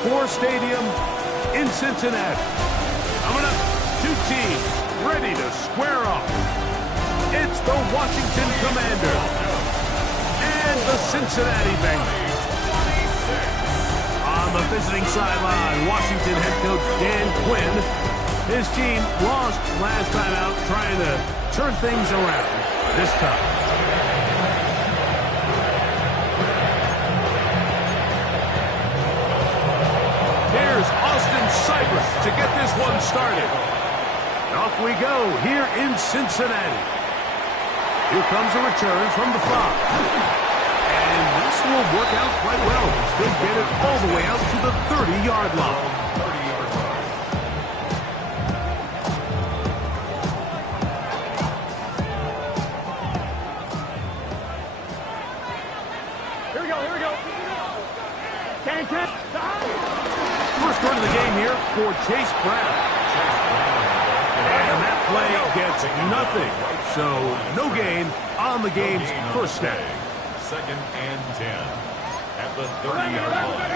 Accor Stadium in Cincinnati. Coming up, two teams ready to square off. It's the Washington Commanders and the Cincinnati Bengals. On the visiting sideline, Washington head coach Dan Quinn. His team lost last time out, trying to turn things around this time. Here's Austin Cypress to get this one started. Off we go here in Cincinnati. Here comes a return from the 5. And this will work out quite well. They get it all the way out to the 30-yard line. Here we go. First run of the game here for Chase Brown. And that play gets nothing. So no gain on the game's first snap. 2nd and 10 at the 30-yard line.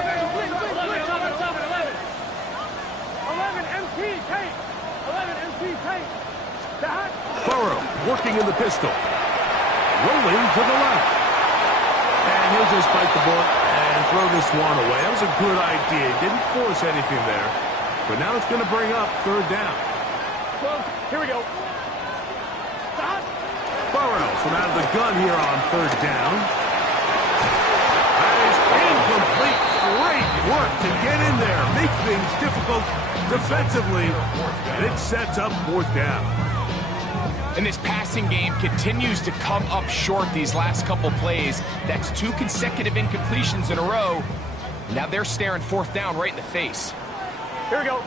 11 MP tape. 11 MP tape. Burrow working in the pistol. Rolling to the left. And he'll just bite the bullet and throw this one away. That was a good idea. Didn't force anything there. But now it's going to bring up 3rd down. Here we go. Burrow from out of the gun here on 3rd down. That is incomplete. Great work to get in there. Make things difficult defensively. And it sets up 4th down. And this passing game continues to come up short these last couple plays. That's 2 consecutive incompletions in a row. Now they're staring 4th down right in the face. Here we go.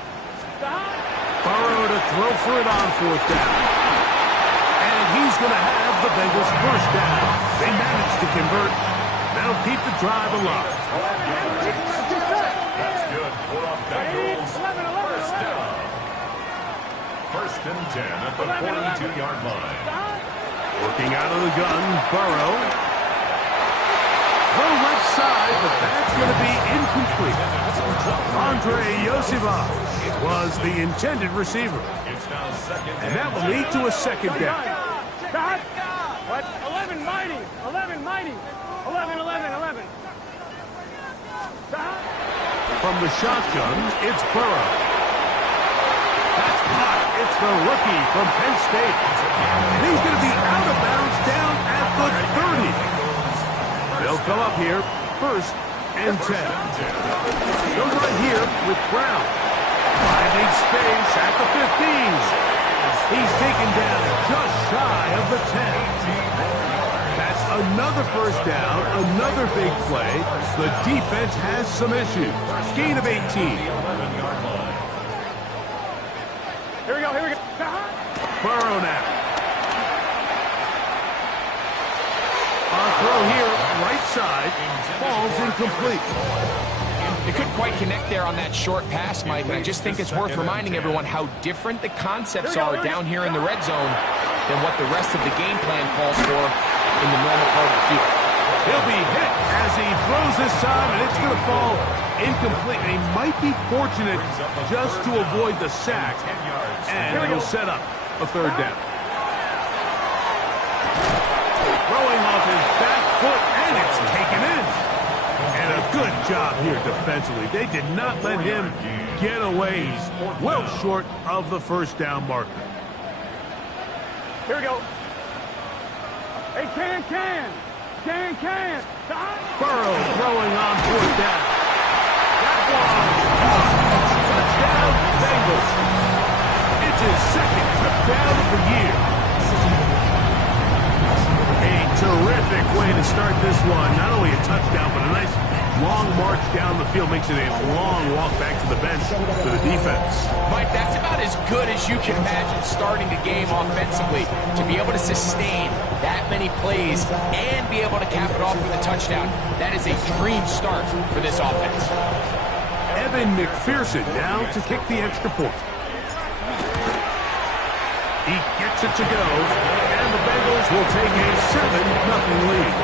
Burrow to throw for it on 4th down. And he's going to have the Bengals' 1st down. They managed to convert. That'll keep the drive alive. That's good for a Bengals 1st down. 1st and 10 at the 42-yard line. Working out of the gun, Burrow. Throw left side, but that's going to be incomplete. Andre Yosivas was the intended receiver. It's now 2nd And that will lead to a 2nd down. What? 11 mighty. 11 mighty. 11. From the shotgun, it's Burrow. That's caught. It's the rookie from Penn State. And he's going to be out of bounds down at the 30. They'll come up here 1st and 10. Goes right here with Brown. Finding space at the 15. He's taken down just shy of the 10. That's another 1st down, another big play. The defense has some issues. Gain of 18. Here we go. Burrow now. A throw here, right side, falls incomplete. They couldn't quite connect there on that short pass, Mike, and I just think it's worth reminding everyone how different the concepts are down here in the red zone than what the rest of the game plan calls for in the normal part of the field. He'll be hit as he throws this time, and it's going to fall incomplete. And he might be fortunate just to avoid the sack, and it'll set up a 3rd down. Throwing off his back foot, and it's taken in. And a good job here defensively. They did not let him get away. He's well short of the 1st down marker. Here we go. Hey, can. Burrow throwing on 4th down. That one. Touchdown, Bengals. It's his 2nd touchdown of the year. A terrific way to start this one. Not only a touchdown, but a nice long march down the field. Makes it a long walk back to the bench for the defense. Mike, that's about as good as you can imagine starting a game offensively. To be able to sustain that many plays and be able to cap it off with a touchdown, that is a dream start for this offense. Evan McPherson now to kick the extra point. He gets it to go, and the Bengals will take a 7-0 lead.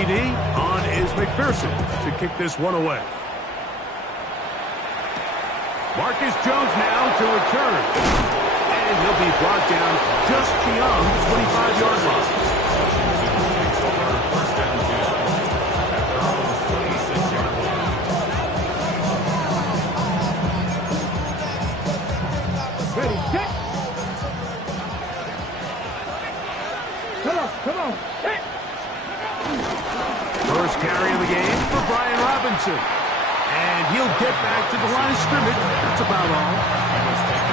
TD on is McPherson to kick this one away. Marcus Jones now to return. And he'll be brought down just beyond the 25-yard line. First and 10 at their own 26-yard line. Ready, set. Come on, hit. First carry of the game for Brian Robinson. And he'll get back to the line of scrimmage. That's about all.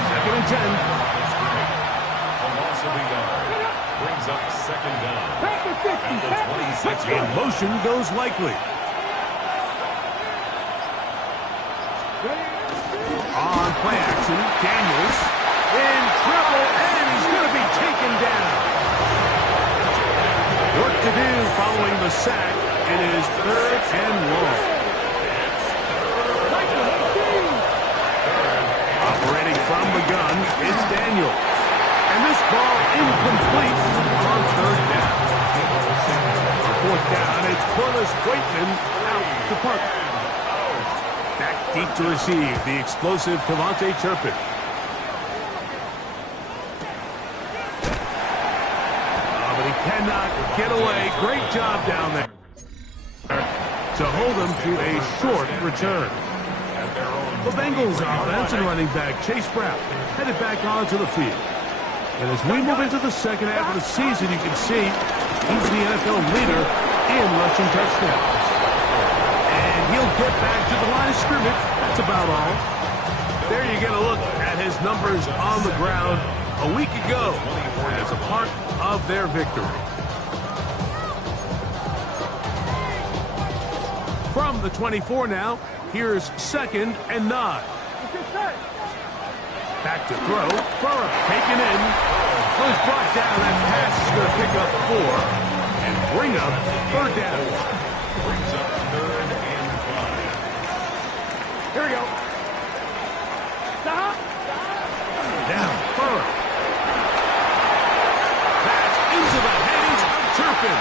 Second and 10. A loss of a yard. Brings up second down. At the 26 In motion goes Likely. On play action, Daniels in trouble, and he's going to be taken down. Work to do following the sack. It is third and long. Operating from the gun, it's Daniel. And this ball incomplete on third down. On fourth down, it's Corliss Waitman out to punt. Back deep to receive the explosive Kevontae Turpin. But he cannot get away. Great job down there to hold him to a short return. The Bengals offense and running back Chase Brown headed back onto the field. And as we move into the second half of the season, you can see he's the NFL leader in rushing touchdowns. And he'll get back to the line of scrimmage. That's about all. There you get a look at his numbers on the ground a week ago as a part of their victory. From the 24 now, here's second and 9. Back to throw. Burrow taken in. Was brought down. That pass is going to pick up 4 and bring up third down. Brings up third and 5. Here we go. Stop. Down. Burrow. Pass into the hands of Turpin.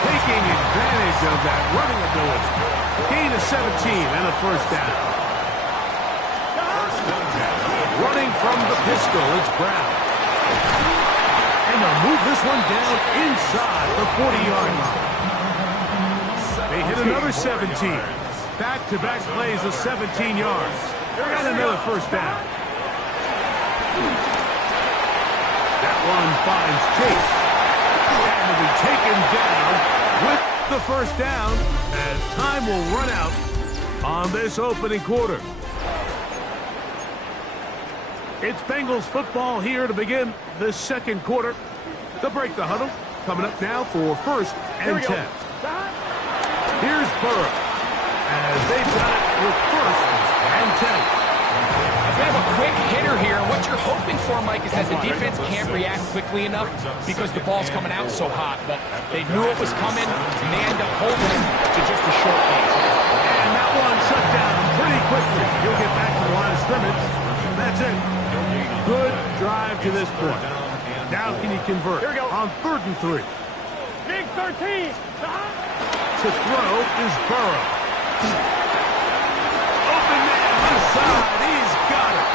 Taking advantage of that running ability. Gain of 17 and a first down. Running from the pistol, it's Brown. And they'll move this one down inside the 40-yard line. They hit another 17. Back-to-back plays of 17 yards. And another first down. That one finds Chase. And will be taken down with the first down as time will run out on this opening quarter. It's Bengals football here to begin the second quarter. They'll break the huddle. Coming up now for first and 10. Here's Burrow as they've got it with first and 10. They have a quick hitter here. What you're hoping for, Mike, is that the defense can't react quickly enough because the ball's coming out so hot. But they knew it was coming, and they end up holding it to just a short game. And that one shut down pretty quickly. He'll get back to the line of scrimmage. That's it. Good drive to this point. Now can you convert on third and 3? Big 13. To throw is Burrow. Open man inside. He's got it.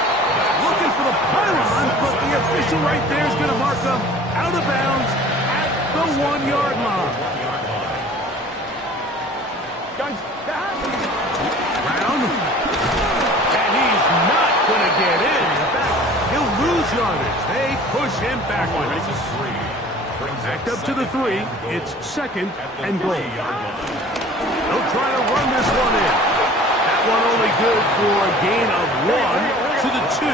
Looking for the pylon, but the official right there is going to mark him out of bounds at the 1-yard line. Brown. And he's not going to get in. In fact, he'll lose yardage. They push him backwards. Backed up to the 3. It's second and goal. They'll try to run this one in. That one only good for a gain of 1 to the 2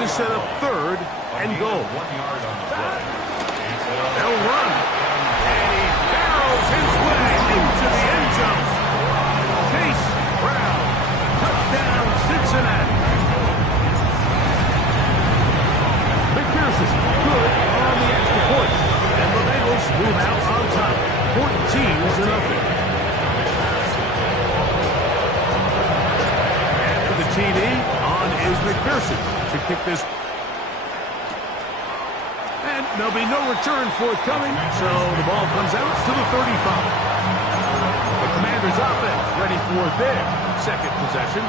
to set up third and goal. They'll run. And he barrels his way into the end zone. Chase Brown. Touchdown, Cincinnati. McPherson good on the extra point. And the Bengals move out on top, 14-0. After the TD, on is McPherson to kick this. And There'll be no return forthcoming, so the ball comes out to the 35. The Commanders' offense ready for their second possession.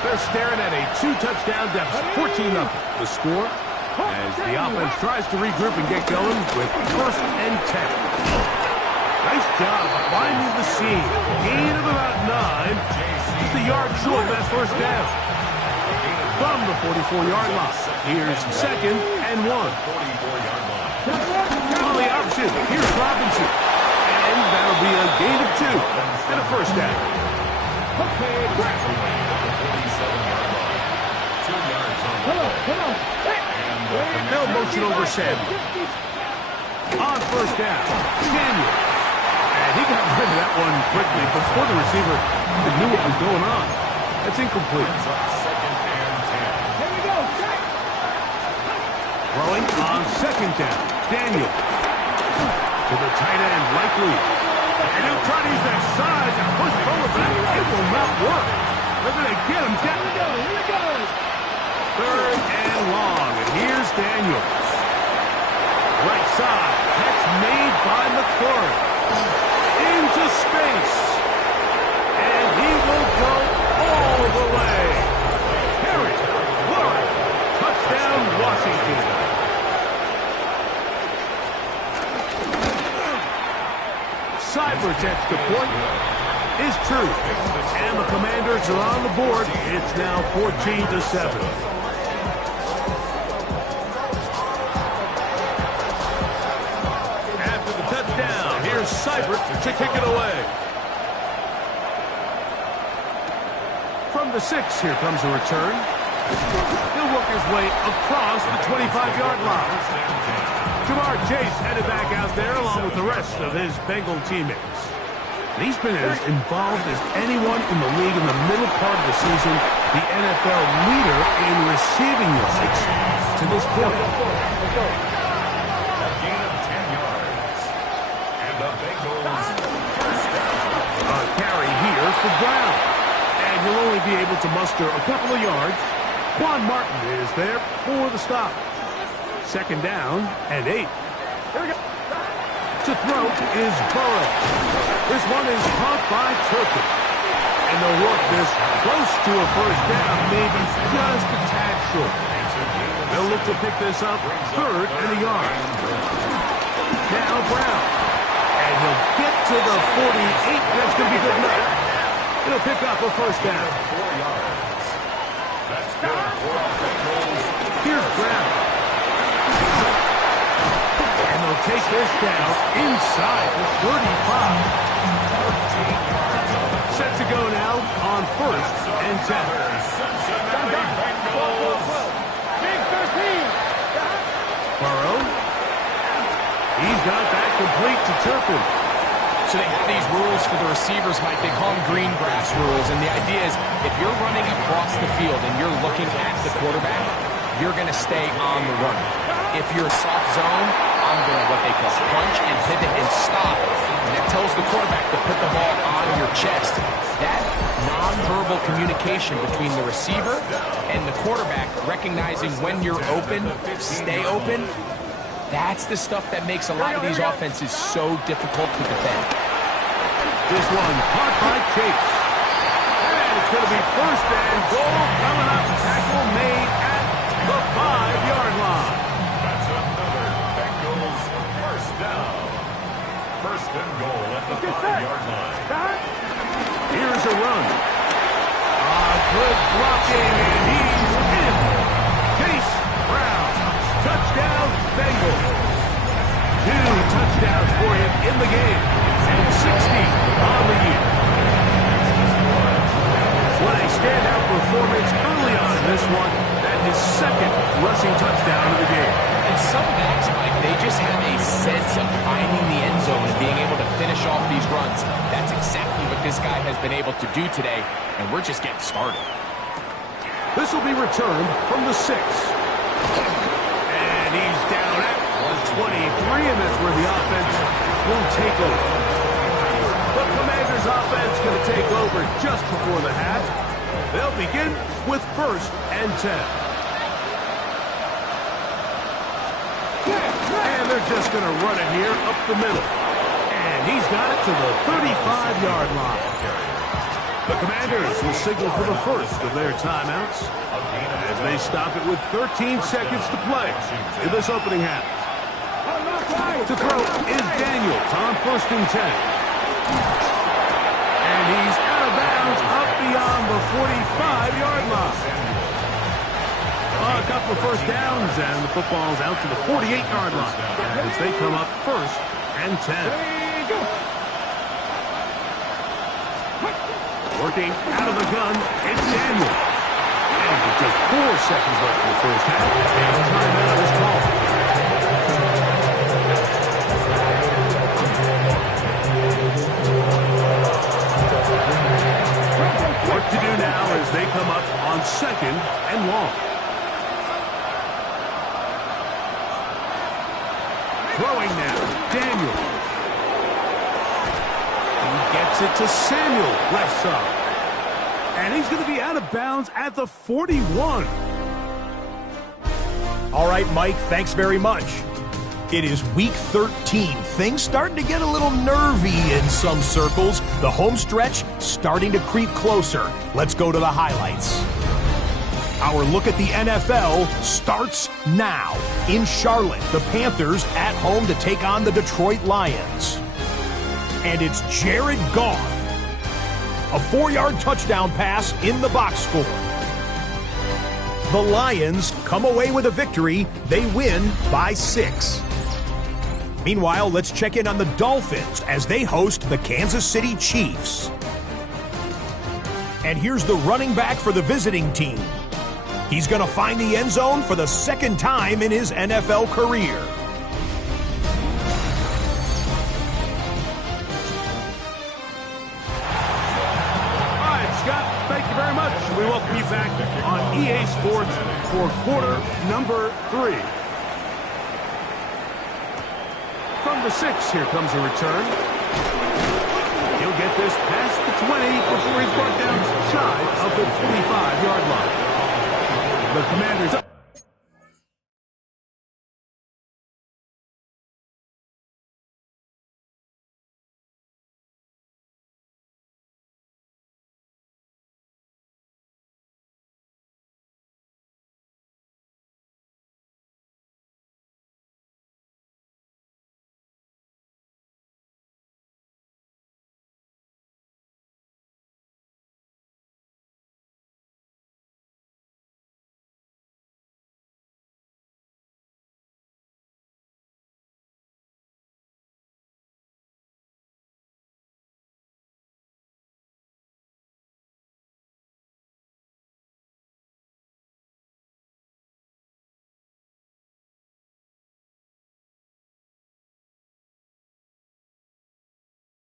They're staring at a 2-touchdown deficit, 14-0. The score as the offense tries to regroup and get going with 1st and 10. Nice job finding the seam. Gain of about 9. Just a yard short of that first down. From the 44-yard line, here's 2nd and 1. On the option, here's Robinson. And that'll be a gain of 2 and a first down. They'll motion over Samuel. On first down, Daniel. And he got rid of that one quickly before the receiver knew what was going on. That's incomplete. Throwing on 2nd down, Daniel. To the tight end, Likely. And he'll try to use that size and push forward back. It will not work. They're going to get him down. Here he goes. 3rd and long. And here's Daniel. Right side. Catch made by McClure. Into space. And he will go all the way. Harry, Warren, touchdown Washington. Cyber's extra point is true. And the Commanders are on the board. It's now 14-7. Seibert to kick it away. From the 6, here comes a return. He'll work his way across the 25-yard line. Jamar Chase headed back out there along with the rest of his Bengal teammates. He's been as involved as anyone in the league in the middle part of the season, the NFL leader in receiving yards to this point. For Brown, and he'll only be able to muster a couple of yards. Quan Martin is there for the stop. 2nd down and 8. Here we go. To throw is Burrow. This one is caught by Turpin. And they'll work this close to a first down, maybe just a tad short. They'll look to pick this up 3rd and a yard. Now Brown. And he'll get to the 48. That's going to be good enough. He'll pick up a first down. Here's Brown. And they'll take this down inside the 35. Set to go now on 1st and 10. Big 13. Burrow. He's got that complete to Turpin. So they have these rules for the receivers, Mike. They call them green grass rules. And the idea is if you're running across the field and you're looking at the quarterback, you're going to stay on the run. If you're a soft zone, I'm going to what they call punch and pivot and stop. And that tells the quarterback to put the ball on your chest. That nonverbal communication between the receiver and the quarterback, recognizing when you're open, stay open, that's the stuff that makes a lot of these offenses so difficult to defend. This one caught by Chase. And it's going to be 1st and goal coming up. Tackle made at the 5-yard line. That's another Bengals first down. 1st and goal at the 5-yard line. Here's a run. Good blocking, and he's in. Chase Brown. Touchdown, Bengals. 2 touchdowns for him in the game, and 60 on the year. What a standout performance early on in this one. That his 2nd rushing touchdown of the game. And some backs, Mike, they just have a sense of finding the end zone and being able to finish off these runs. That's exactly what this guy has been able to do today, and we're just getting started. This will be returned from the 6. And he's down at the 23, and that's where the offense will take over. The Commanders' offense going to take over just before the half. They'll begin with 1st and 10. And they're just going to run it here up the middle. And he's got it to the 35-yard line. The Commanders will signal for the first of their timeouts as they stop it with 13 seconds to play in this opening half. To throw is Daniels on 1st and 10. And he's out of bounds up beyond the 45-yard line. A couple of first downs, and the football's out to the 48-yard line as they come up 1st and 10. Working out of the gun, it's Daniel. And with just 4 seconds left in the first half, a timeout is called. Work to do now as they come up on 2nd and long. Throwing now, Daniel. He gets it to Samuel, left side. And he's going to be out of bounds at the 41. All right, Mike, thanks very much. It is week 13. Things starting to get a little nervy in some circles. The home stretch starting to creep closer. Let's go to the highlights. Our look at the NFL starts now. In Charlotte, the Panthers at home to take on the Detroit Lions. And it's Jared Goff. A 4-yard touchdown pass in the box score. The Lions come away with a victory. They win by 6. Meanwhile, let's check in on the Dolphins as they host the Kansas City Chiefs. And here's the running back for the visiting team. He's going to find the end zone for the 2nd time in his NFL career. All right, Scott, thank you very much. We welcome you back on EA Sports for quarter number 3. From the 6, here comes a return. He'll get this past the 20 before he's brought down shy of the 25-yard line. The Commanders up.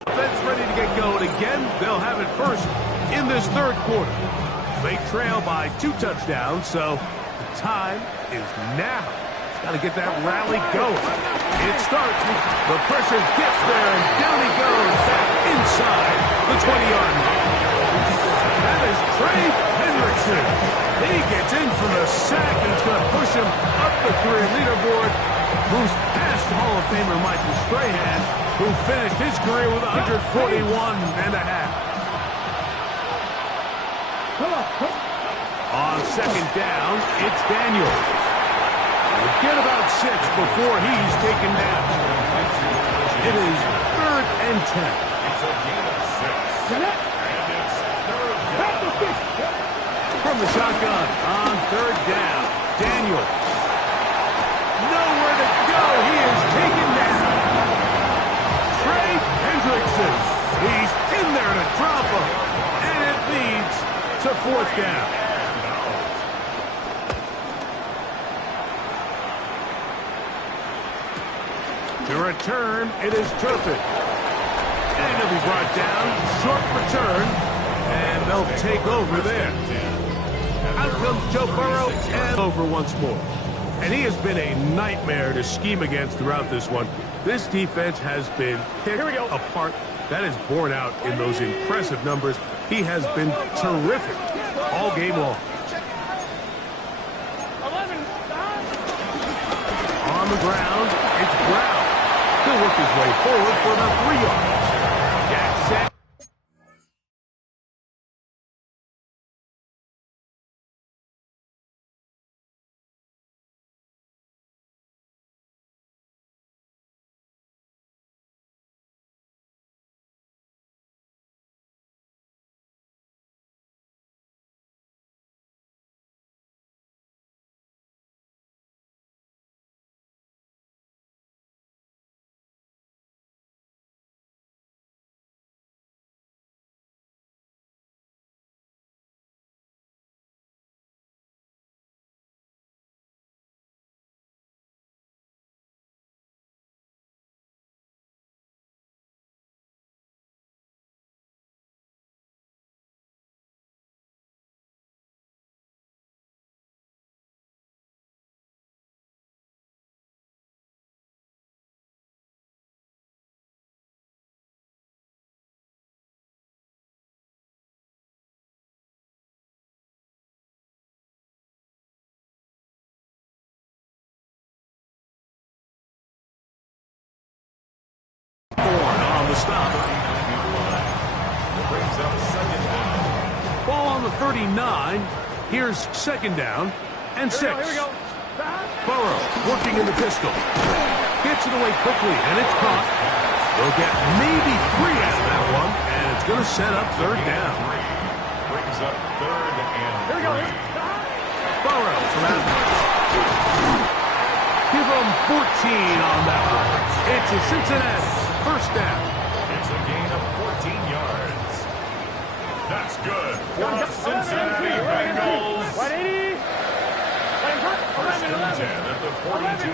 Offense ready to get going again. They'll have it first in this 3rd quarter. They trail by 2 touchdowns, so the time is now. Got to get that rally going. It starts with the pressure gets there, and down he goes back inside the 20-yard line. That is Trey Hendrickson. He gets in for the sack, and it's going to push him up the career leaderboard. Who's past Hall of Famer Michael Strahan, who finished his career with 141 and a half. On 2nd down, it's Daniel. We'll get about 6 before he's taken down. It is 3rd and 10. It's a gain of 6. And it's 3rd down. From the shotgun on 3rd down, Daniel. Nowhere to go. He is taken down. Trey Hendrickson. He's in there to drop him. And it leads to 4th down. To return, it is Turpin. And he'll be brought down. Short return. And they'll take over there. Out comes Joe Burrow and over once more. And he has been a nightmare to scheme against throughout this one. This defense has been picked apart. That is borne out in those impressive numbers. He has been terrific all game long. On the ground. It's Brown. He'll work his way forward for about 3 yards. Jack set. On the stop. Brings up second down. Ball on the 39. Here's second down and 6. Here we go. Burrow working in the pistol. Gets it away quickly, and it's caught. They'll get maybe 3 out of that one, and it's going to set up third down. Brings up third and Here we go. 3. Burrow from out. Give them 14 on that one. It's a Cincinnati first down. It's a gain of 14 yards. That's good for the Cincinnati Bengals. 180. First and 10 at the 42.